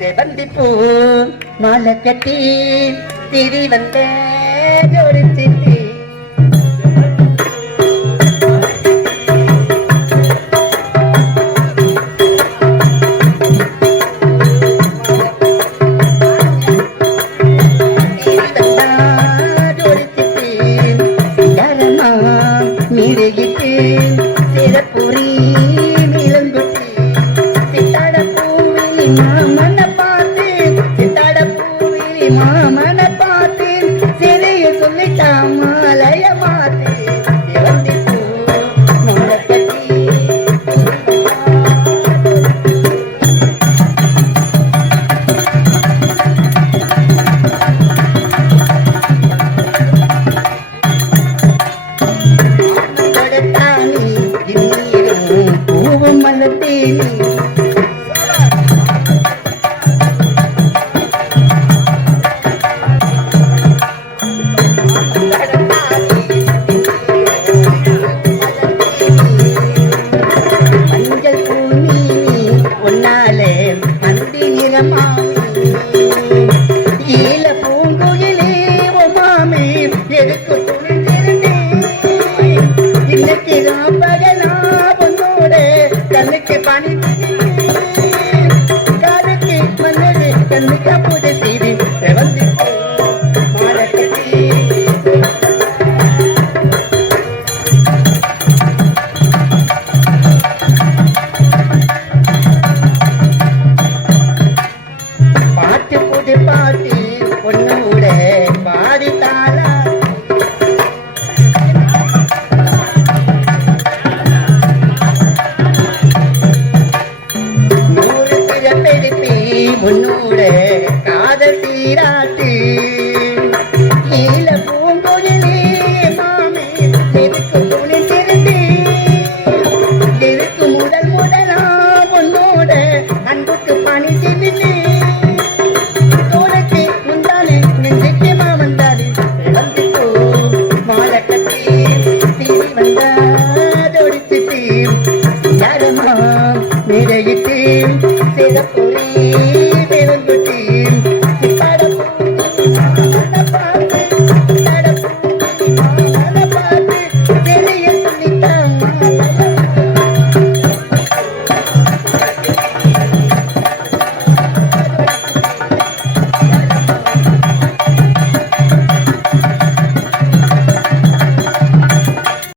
செவந்தி பூ மாலை கட்டி திரி வந்தேன். 完了，没？கண்ணுக்கு பணி கருக்கு மன்னது கண்ணுக்கு புதுசு. உன்னோட காதல் சீராட்டி. நீல பூங்கொழிலே மாமே எதுக்கு முனிந்திருந்து எதுக்கு முதல் முதலா உன்னோட அன்புக்கு பணி செல்லுன்னு தோலத்தை உண்டானே நெஞ்சுக்கு மாமந்தாரு இழந்து போ மாலை கட்டி வந்தா தொடிச்சிட்டு யாரமா?